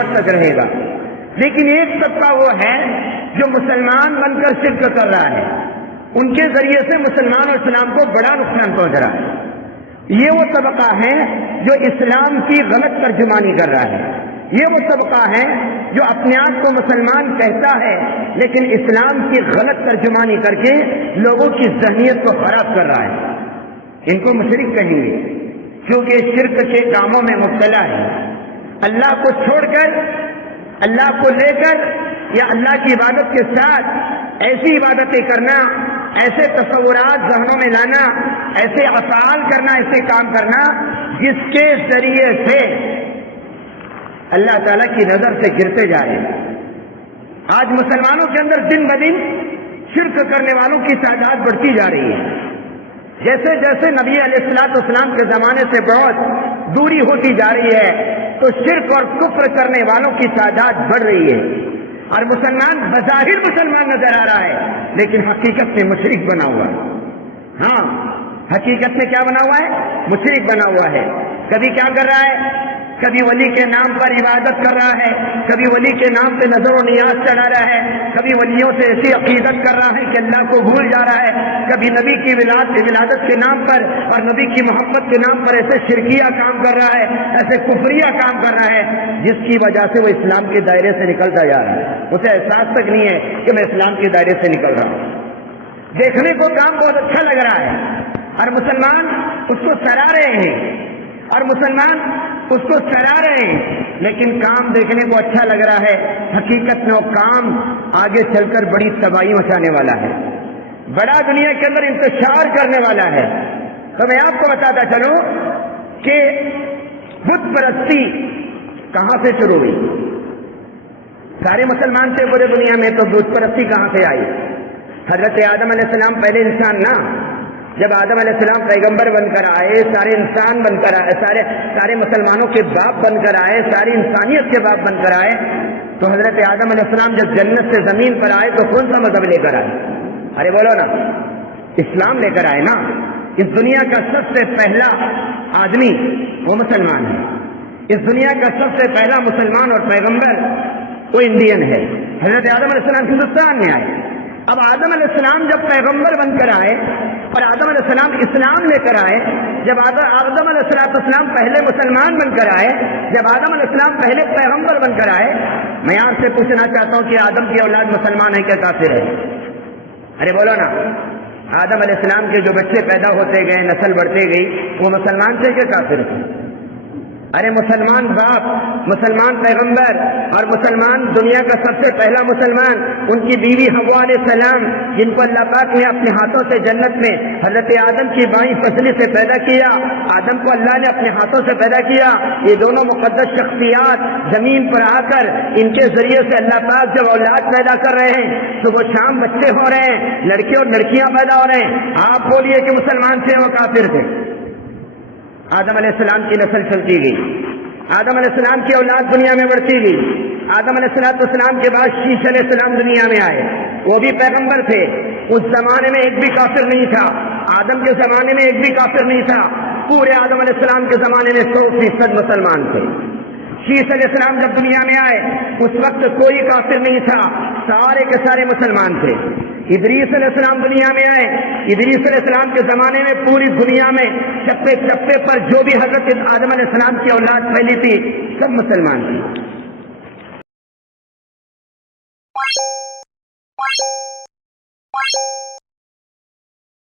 قیامت تک رہے گا. لیکن ایک طبقہ وہ ہے جو مسلمان بن کر شرک کر رہا ہے، ان کے ذریعے سے مسلمان اور اسلام کو بڑا نقصان پہنچ رہا ہے. یہ وہ طبقہ ہے جو اسلام کی غلط ترجمانی کر رہا ہے. یہ وہ طبقہ ہے جو اپنے آپ کو مسلمان کہتا ہے لیکن اسلام کی غلط ترجمانی کر کے لوگوں کی ذہنیت کو خراب کر رہا ہے. ان کو مشرک کہیں گے کیونکہ شرک کے کاموں میں مبتلا ہے. اللہ کو چھوڑ کر، اللہ کو لے کر یا اللہ کی عبادت کے ساتھ ایسی عبادتیں کرنا، ایسے تصورات ذہنوں میں لانا، ایسے افعال کرنا، ایسے کام کرنا جس کے ذریعے سے اللہ تعالیٰ کی نظر سے گرتے جا رہے ہیں. آج مسلمانوں کے اندر دن بدن شرک کرنے والوں کی تعداد بڑھتی جا رہی ہے. جیسے جیسے نبی علیہ الصلوۃ والسلام کے زمانے سے بہت دوری ہوتی جا رہی ہے تو شرک اور کفر کرنے والوں کی تعداد بڑھ رہی ہے. اور مسلمان بظاہر مسلمان نظر آ رہا ہے لیکن حقیقت میں مشرک بنا ہوا ہے. ہاں، حقیقت میں کیا بنا ہوا ہے؟ مشرک بنا ہوا ہے. کبھی کیا کر رہا ہے؟ کبھی ولی کے نام پر عبادت کر رہا ہے، کبھی ولی کے نام پہ نظر و نیاز چڑھا رہا ہے، کبھی ولیوں سے ایسی عقیدت کر رہا ہے کہ اللہ کو بھول جا رہا ہے، کبھی نبی کی ولادت کے نام پر اور نبی کی محبت کے نام پر ایسے شرکیہ کام کر رہا ہے، ایسے کفریہ کام کر رہا ہے جس کی وجہ سے وہ اسلام کے دائرے سے نکلتا جا رہا ہے. اسے احساس تک نہیں ہے کہ میں اسلام کے دائرے سے نکل رہا ہوں. دیکھنے کو کام بہت اچھا لگ رہا ہے اور مسلمان اس کو سراہ رہے ہیں اور مسلمان اس کو سراہ رہے ہیں، لیکن کام دیکھنے کو اچھا لگ رہا ہے، حقیقت میں وہ کام آگے چل کر بڑی تباہی مچانے والا ہے، بڑا دنیا کے اندر انتشار کرنے والا ہے. تو میں آپ کو بتاتا چلوں کہ بت پرستی کہاں سے شروع ہوئی. سارے مسلمان تھے پورے دنیا میں تو بت پرستی کہاں سے آئی؟ حضرت آدم علیہ السلام پہلے انسان نا. جب آدم علیہ السلام پیغمبر بن کر آئے، سارے انسان بن کر آئے، سارے مسلمانوں کے باپ بن کر آئے، ساری انسانیت کے باپ بن کر آئے، تو حضرت آدم علیہ السلام جب جنت سے زمین پر آئے تو کون سا مذہب لے کر آئے؟ ارے بولو نا، اسلام لے کر آئے نا. اس دنیا کا سب سے پہلا آدمی وہ مسلمان ہے. اس دنیا کا سب سے پہلا مسلمان اور پیغمبر وہ انڈین ہے. حضرت آدم علیہ السلام ہندوستان میں آئے. اب آدم علیہ السلام جب پیغمبر بن کر آئے اور آدم علیہ السلام اسلام لے کر آئے، جب آدم علیہ السلام پہلے مسلمان بن کر آئے، جب آدم علیہ السلام پہلے پیغمبر بن کر آئے، میں آپ سے پوچھنا چاہتا ہوں کہ آدم کی اولاد مسلمان ہے کیا کافر ہے؟ ارے بولو نا. آدم علیہ السلام کے جو بچے پیدا ہوتے گئے، نسل بڑھتے گئی، وہ مسلمان تھے کیا کافر تھے؟ ارے مسلمان باپ، مسلمان پیغمبر اور مسلمان دنیا کا سب سے پہلا مسلمان، ان کی بیوی حوا علیہ السلام جن کو اللہ پاک نے اپنے ہاتھوں سے جنت میں حضرت آدم کی بائیں پسلی سے پیدا کیا، آدم کو اللہ نے اپنے ہاتھوں سے پیدا کیا. یہ دونوں مقدس شخصیات زمین پر آ کر ان کے ذریعے سے اللہ پاک جب اولاد پیدا کر رہے ہیں، صبح شام بچے ہو رہے ہیں، لڑکے اور لڑکیاں پیدا ہو رہے ہیں. آپ بولیے کہ مسلمان تھے وہ کافر تھے؟ آدم علیہ السلام کی نسل چلتی گئی، آدم علیہ السلام کی اولاد دنیا میں بڑھتی گئی. آدم علیہ السلام کے بعد شیش علیہ السلام دنیا میں آئے، وہ بھی پیغمبر تھے. اس زمانے میں ایک بھی کافر نہیں تھا. آدم کے زمانے میں ایک بھی کافر نہیں تھا. پورے آدم علیہ السلام کے زمانے میں 100% مسلمان تھے. شیش علیہ السلام جب دنیا میں آئے اس وقت کوئی کافر نہیں تھا، سارے کے سارے مسلمان تھے. ادریس علیہ السلام دنیا میں آئے، ادریس علیہ السلام کے زمانے میں پوری دنیا میں چپے چپے پر جو بھی حضرت آدم علیہ السلام کی اولاد پھیلی تھی سب مسلمان تھی.